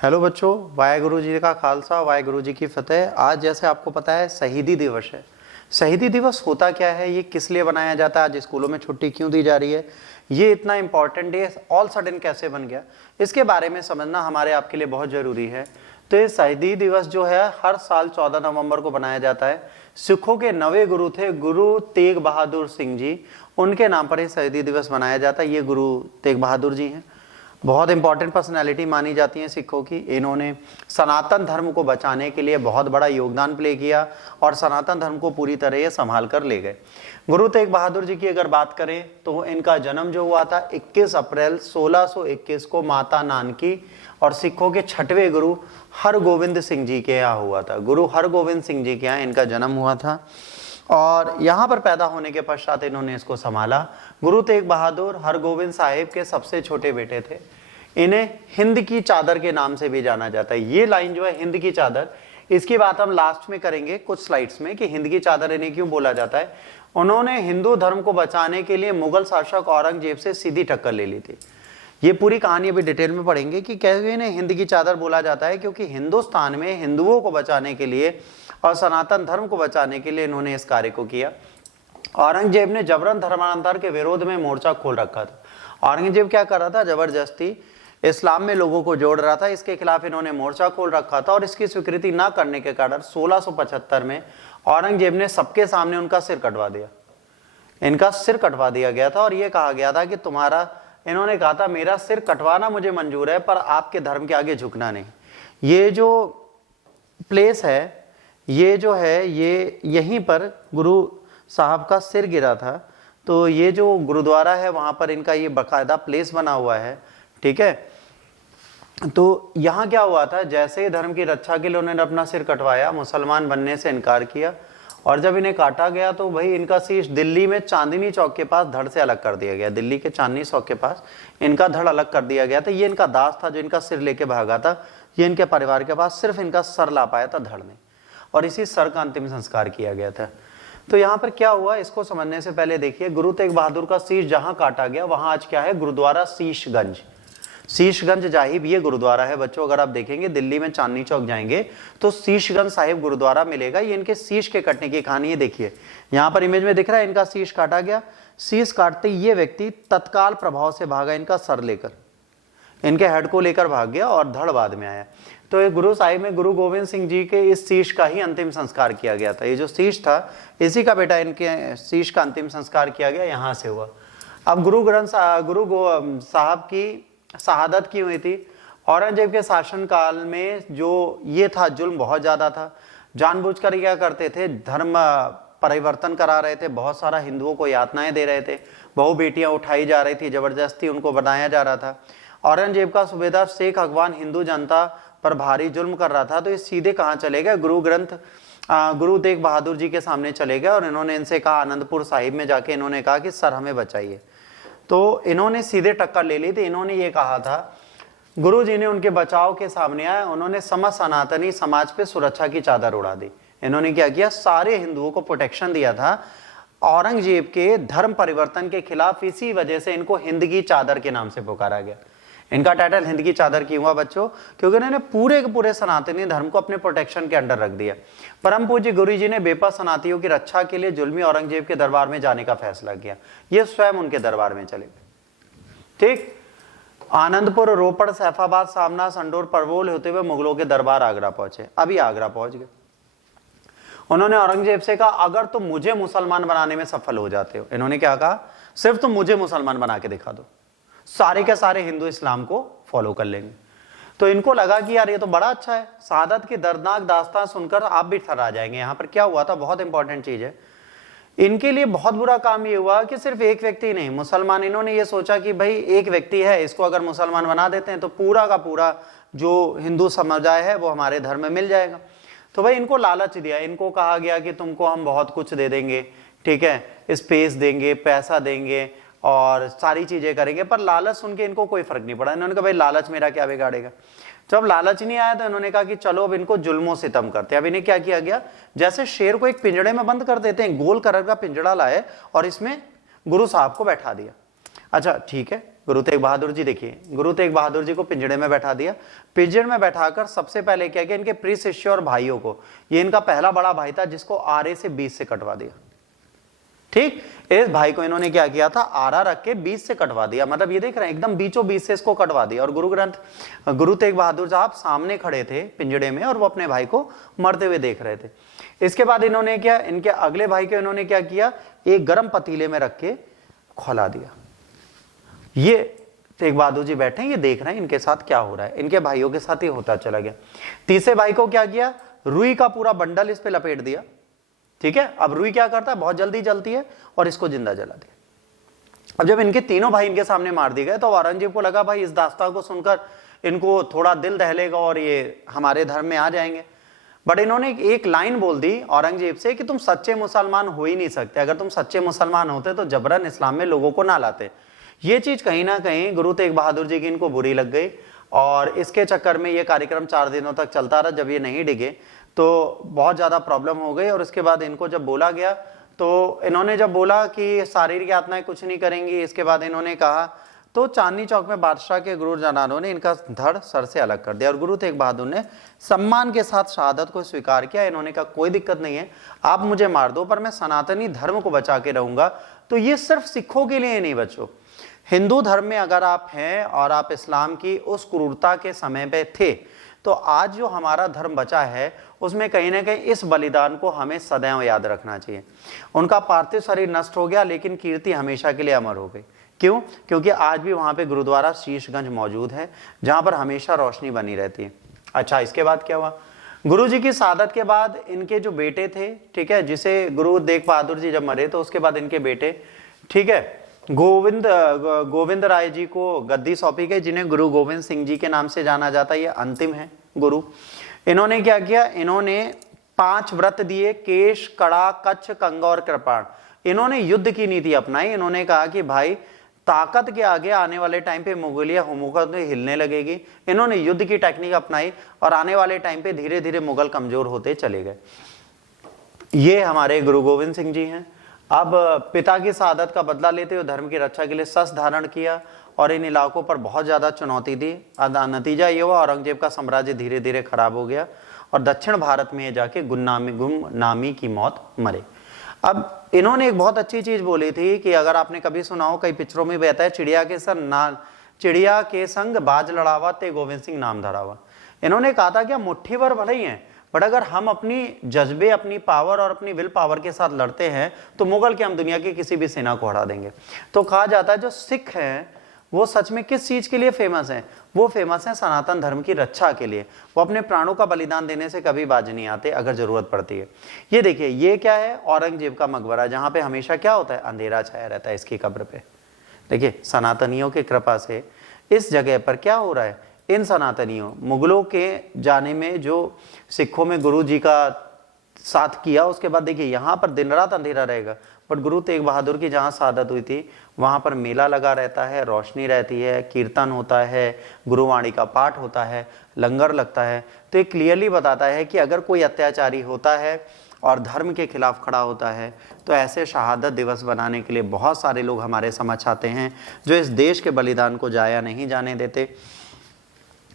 Hello बच्चों, वाहेगुरु जी का खालसा, वाहेगुरु जी की फतेह। आज जैसे आपको पता है शहीदी दिवस है। शहीदी दिवस होता क्या है, ये किस लिए बनाया जाता है, आज स्कूलों में छुट्टी क्यों दी जा रही है, ये इतना इंपॉर्टेंट डे ऑल सडन कैसे बन गया, इसके बारे में समझना हमारे आपके लिए बहुत जरूरी है। तो ये शहीदी दिवस जो है हर साल 14 नवंबर को बनाया जाता है। सिखों के 9वें गुरु थे गुरु तेग बहादुर सिंह जी, उनके नाम पर ये शहीदी दिवस मनाया जाता है। ये गुरु तेग बहादुर जी हैं, बहुत इंपॉर्टेंट पर्सनैलिटी मानी जाती है सिखों की। इन्होंने सनातन धर्म को बचाने के लिए बहुत बड़ा योगदान प्ले किया और सनातन धर्म को पूरी तरह ये संभाल कर ले गए। गुरु तेग बहादुर जी की अगर बात करें तो इनका जन्म जो हुआ था 21 अप्रैल 1621 को माता नानकी और सिखों के 6वें गुरु हरगोविंद सिंह जी के यहाँ हुआ था। गुरु हरगोविंद सिंह जी के यहाँ इनका जन्म हुआ था और यहाँ पर पैदा होने के पश्चात इन्होंने इसको संभाला। गुरु तेग बहादुर हरगोविंद साहिब के सबसे छोटे बेटे थे। इन्हें हिंद की चादर के नाम से भी जाना जाता है। ये लाइन जो है हिंद की चादर, इसकी बात हम लास्ट में करेंगे कुछ स्लाइड्स में कि हिंद की चादर इन्हें क्यों बोला जाता है। उन्होंने हिंदू धर्म को बचाने के लिए मुगल शासक औरंगजेब से सीधी टक्कर ले ली थी। ये पूरी कहानी अभी डिटेल में पढ़ेंगे कि कैसे इन्हें हिंद की चादर बोला जाता है, क्योंकि हिंदुस्तान में हिंदुओं को बचाने के लिए और सनातन धर्म को बचाने के लिए इन्होंने इस कार्य को किया। औरंगजेब ने जबरन धर्मांतर के विरोध में मोर्चा खोल रखा था। औरंगजेब क्या कर रहा था, जबरदस्ती इस्लाम में लोगों को जोड़ रहा था। इसके खिलाफ इन्होंने मोर्चा खोल रखा था और इसकी स्वीकृति ना करने के कारण 1675 में औरंगजेब ने सबके सामने उनका सिर कटवा दिया। इनका सिर कटवा दिया गया था और यह कहा गया था कि तुम्हारा, इन्होंने कहा था मेरा सिर कटवाना मुझे मंजूर है पर आपके धर्म के आगे झुकना नहीं। ये जो प्लेस है, ये जो है, ये यहीं पर गुरु साहब का सिर गिरा था। तो ये जो गुरुद्वारा है वहां पर इनका ये बाकायदा प्लेस बना हुआ है, ठीक है। तो यहाँ क्या हुआ था, जैसे ही धर्म की रक्षा के लिए उन्होंने अपना सिर कटवाया, मुसलमान बनने से इनकार किया और जब इन्हें काटा गया तो भाई इनका शीश दिल्ली में चांदनी चौक के पास धड़ से अलग कर दिया गया। दिल्ली के चांदनी चौक के पास इनका धड़ अलग कर दिया गया था। ये इनका दास था जो इनका सिर लेके भागा था। ये इनके परिवार के पास सिर्फ इनका सर ला पाया था धड़ ने, और इसी सर का अंतिम संस्कार किया गया था। तो यहाँ पर क्या हुआ, इसको समझने से पहले देखिए, गुरु तेग बहादुर का शीश जहां काटा गया वहां आज क्या है, गुरुद्वारा शीशगंज। शीशगंज जाहिब ये गुरुद्वारा है बच्चों। अगर आप देखेंगे दिल्ली में चांदनी चौक जाएंगे तो शीशगंज साहिब गुरुद्वारा मिलेगा। ये इनके शीश के कटने की कहानी है। देखिए यहाँ पर इमेज में दिख रहा है, इनका शीश काटा गया। शीश काटते ये व्यक्ति तत्काल प्रभाव से भागा, इनका सर लेकर, इनके हेड को लेकर भाग गया और धड़ बाद में आया। तो ये गुरु साहिब में गुरु गोविंद सिंह जी के इस शीश का ही अंतिम संस्कार किया गया था। ये जो शीश था इसी का बेटा इनके शीश का अंतिम संस्कार किया गया, यहाँ से हुआ। अब गुरु साहब की शहादत की हुई थी। औरंगजेब के शासन काल में जो ये था, जुल्म बहुत ज्यादा था। जानबूझकर क्या करते थे, धर्म परिवर्तन करा रहे थे, बहुत सारा हिंदुओं को यातनाएं दे रहे थे, बहु बेटियां उठाई जा रही थी, जबरदस्ती उनको बनाया जा रहा था। औरंगजेब का सूबेदार शेख अफगान हिंदू जनता पर भारी जुल्म कर रहा था। तो ये सीधे कहाँ चले गए, गुरु तेग बहादुर जी के सामने चले गए और इन्होंने इनसे कहा, आनंदपुर साहिब में जाके इन्होंने कहा कि सर हमें बचाइए। तो इन्होंने सीधे टक्कर ले ली थी। इन्होंने ये कहा था, गुरु जी ने उनके बचाव के सामने आए, उन्होंने समस्त सनातनी समाज पे सुरक्षा की चादर उड़ा दी। इन्होंने क्या किया, सारे हिंदुओं को प्रोटेक्शन दिया था औरंगजेब के धर्म परिवर्तन के खिलाफ। इसी वजह से इनको हिंद की चादर के नाम से पुकारा गया। इनका टाइटल हिंद की चादर क्यों हुआ बच्चों, क्योंकि इन्होंने पूरे के पूरे सनातनी धर्म को अपने प्रोटेक्शन के अंडर रख दिया। परम पूज्य गुरु जी ने बेपस सनातियों की रक्षा के लिए जुल्मी औरंगजेब के दरबार में जाने का फैसला किया। ये स्वयं उनके दरबार में चले गए, ठीक। आनंदपुर, रोपड़, सैफाबाद, सामना, संडोर, परवोल होते हुए मुगलों के दरबार आगरा पहुंचे। अभी आगरा पहुंच गए। उन्होंने औरंगजेब से कहा, अगर तुम मुझे मुसलमान बनाने में सफल हो जाते हो, इन्होंने क्या कहा, सिर्फ तुम मुझे मुसलमान बना के दिखा दो, सारे के सारे हिंदू इस्लाम को फॉलो कर लेंगे। तो इनको लगा कि यार ये तो बड़ा अच्छा है, शहादत की दर्दनाक दास्तान सुनकर आप भी थर्रा जाएंगे। यहाँ पर क्या हुआ था, बहुत इंपॉर्टेंट चीज है। इनके लिए बहुत बुरा काम ये हुआ कि सिर्फ एक व्यक्ति नहीं, मुसलमान, इन्होंने ये सोचा कि भाई एक व्यक्ति है, इसको अगर मुसलमान बना देते हैं तो पूरा का पूरा जो हिंदू समुदाय है वो हमारे धर्म में मिल जाएगा। तो भाई इनको लालच दिया। इनको कहा गया कि तुमको हम बहुत कुछ दे देंगे, ठीक है, स्पेस देंगे, पैसा देंगे और सारी चीजें करेंगे। पर लालच सुन के इनको कोई फर्क नहीं पड़ा। इन्होंने कहा भाई लालच मेरा क्या बिगाड़ेगा। जब लालच नहीं आया तो इन्होंने कहा कि चलो अब इनको जुल्मों सितम करते हैं। अब इन्हें क्या किया गया, जैसे शेर को एक पिंजड़े में बंद कर देते हैं, गोल कलर का पिंजड़ा लाए और इसमें गुरु साहब को बैठा दिया। अच्छा ठीक है, गुरु तेग बहादुर जी, देखिए गुरु तेग बहादुर जी को पिंजड़े में बैठा दिया। पिंजड़े में बैठाकर सबसे पहले क्या किया, इनके प्रिय शिष्य और भाइयों को, ये इनका पहला बड़ा भाई था जिसको आरे से 20 से कटवा दिया। ठीक, इस भाई को इन्होंने क्या किया था, आरा रख के 20 से कटवा दिया। मतलब ये देख रहे हैं एकदम बीचों बीच से इसको कटवा दिया। और गुरु तेग बहादुर साहब सामने खड़े थे पिंजड़े में और वो अपने भाई को मरते हुए देख रहे थे। इसके बाद इन्होंने क्या, इनके अगले भाई को इन्होंने क्या किया, एक गर्म पतीले में रख के खौला दिया। ये तेग बहादुर जी बैठे हैं, ये देख रहे हैं इनके साथ क्या हो रहा है, इनके भाइयों के साथ ही होता चला गया। तीसरे भाई को क्या किया, रुई का पूरा बंडल इस पे लपेट दिया। ठीक है, अब रुई क्या करता है, बहुत जल्दी जलती है और इसको जिंदा जला दिया। अब जब इनके तीनों भाई इनके सामने मार दिए गए तो औरंगजेब को लगा भाई इस दास्तान को सुनकर इनको थोड़ा दिल दहलेगा और ये हमारे धर्म में आ जाएंगे। बट इन्होंने एक लाइन बोल दी औरंगजेब से कि तुम सच्चे मुसलमान हो ही नहीं सकते, अगर तुम सच्चे मुसलमान होते तो जबरन इस्लाम में लोगों को ना लाते। ये चीज कहीं ना कहीं गुरु तेग बहादुर जी की इनको बुरी लग गई और इसके चक्कर में ये कार्यक्रम 4 दिनों तक चलता रहा। जब ये नहीं डिगे तो बहुत ज्यादा प्रॉब्लम हो गई और उसके बाद इनको जब बोला गया तो इन्होंने जब बोला कि शारीरिक यातनाएं कुछ नहीं करेंगी, इसके बाद इन्होंने कहा तो चांदनी चौक में बादशाह के गुरु जनानों ने इनका धड़ सर से अलग कर दिया और गुरु तेग बहादुर ने सम्मान के साथ शहादत को स्वीकार किया। इन्होंने कहा कोई दिक्कत नहीं है, आप मुझे मार दो पर मैं सनातनी धर्म को बचा के रहूंगा। तो ये सिर्फ सिखों के लिए नहीं बच्चों, हिंदू धर्म में अगर आप हैं और आप इस्लाम की उस क्रूरता के समय पे थे तो आज जो हमारा धर्म बचा है उसमें कहीं ना कहीं इस बलिदान को हमें सदैव याद रखना चाहिए। उनका पार्थिव शरीर नष्ट हो गया लेकिन कीर्ति हमेशा के लिए अमर हो गई। क्यों? क्योंकि आज भी वहां पे गुरुद्वारा शीशगंज मौजूद है जहां पर हमेशा रोशनी बनी रहती है। अच्छा, इसके बाद क्या हुआ, गुरु जी की शहादत के बाद इनके जो बेटे थे, ठीक है, जिसे गुरु तेग बहादुर जी जब मरे तो उसके बाद इनके बेटे, ठीक है, गोविंद राय जी को गद्दी सौंपी गई जिन्हें गुरु गोविंद सिंह जी के नाम से जाना जाता है। ये अंतिम है गुरु। इन्होंने क्या किया, इन्होंने 5 व्रत दिए, केश, कड़ा, कच्छ, कंगा और कृपाण। इन्होंने युद्ध की नीति अपनाई। इन्होंने कहा कि भाई ताकत के आगे आने वाले टाइम पे मुगलिया हुकूमत हिलने लगेगी। इन्होंने युद्ध की टेक्निक अपनाई और आने वाले टाइम पे धीरे धीरे मुगल कमजोर होते चले गए। ये हमारे गुरु गोविंद सिंह जी हैं। अब पिता की शहादत का बदला लेते हुए धर्म की रक्षा के लिए शस्त्र धारण किया और इन इलाकों पर बहुत ज्यादा चुनौती दी। नतीजा ये हुआ औरंगजेब का साम्राज्य धीरे धीरे खराब हो गया और दक्षिण भारत में जाके गुमनामी की मौत मरे। अब इन्होंने एक बहुत अच्छी चीज बोली थी कि अगर आपने कभी सुना हो, कई पिक्चरों में भी आता है, चिड़िया के संग बाज लड़ावा ते गोविंद सिंह नाम धरावा। इन्होंने कहा था कि हम मुट्ठी भर भले ही हैं बट अगर हम अपनी जज्बे, अपनी पावर और अपनी विल पावर के साथ लड़ते हैं तो मुगल के हम दुनिया की किसी भी सेना को हरा देंगे। तो कहा जाता है जो सिख हैं वो सच में किस चीज के लिए फेमस हैं, वो फेमस है सनातन धर्म की रक्षा के लिए। वो अपने प्राणों का बलिदान देने से कभी बाज नहीं आते अगर जरूरत पड़ती है। ये देखिए, ये क्या है, औरंगजेब का मकबरा जहां पे हमेशा क्या होता है, अंधेरा छाया रहता है इसकी कब्र पे। देखिए, सनातनियों की कृपा से इस जगह पर क्या हो रहा है, इन सनातनियों मुगलों के जाने में जो सिखों में गुरु जी का साथ किया, उसके बाद देखिए यहाँ पर दिन रात अंधेरा रहेगा। बट गुरु तेग बहादुर की जहाँ शहादत हुई थी वहाँ पर मेला लगा रहता है, रोशनी रहती है, कीर्तन होता है, गुरुवाणी का पाठ होता है, लंगर लगता है। तो ये क्लियरली बताता है कि अगर कोई अत्याचारी होता है और धर्म के खिलाफ खड़ा होता है तो ऐसे शहादत दिवस बनाने के लिए बहुत सारे लोग हमारे समक्ष आते हैं जो इस देश के बलिदान को जाया नहीं जाने देते।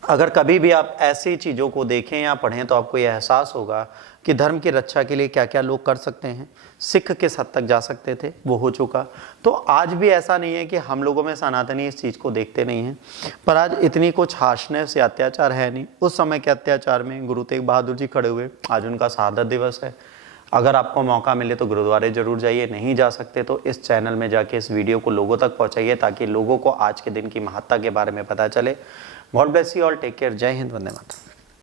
अगर कभी भी आप ऐसी चीज़ों को देखें या पढ़ें तो आपको यह एहसास होगा कि धर्म की रक्षा के लिए क्या क्या लोग कर सकते हैं। सिख किस हद तक जा सकते थे, वो हो चुका। तो आज भी ऐसा नहीं है कि हम लोगों में सनातनी इस चीज़ को देखते नहीं हैं, पर आज इतनी कुछ हाशने से अत्याचार है नहीं। उस समय के अत्याचार में गुरु तेग बहादुर जी खड़े हुए, आज उनका शहादत दिवस है। अगर आपको मौका मिले तो गुरुद्वारे जरूर जाइए, नहीं जा सकते तो इस चैनल में जाके इस वीडियो को लोगों तक पहुँचाइए ताकि लोगों को आज के दिन की महत्ता के बारे में पता चले। God bless you all, take care, जय हिंद, वंदे मातरम।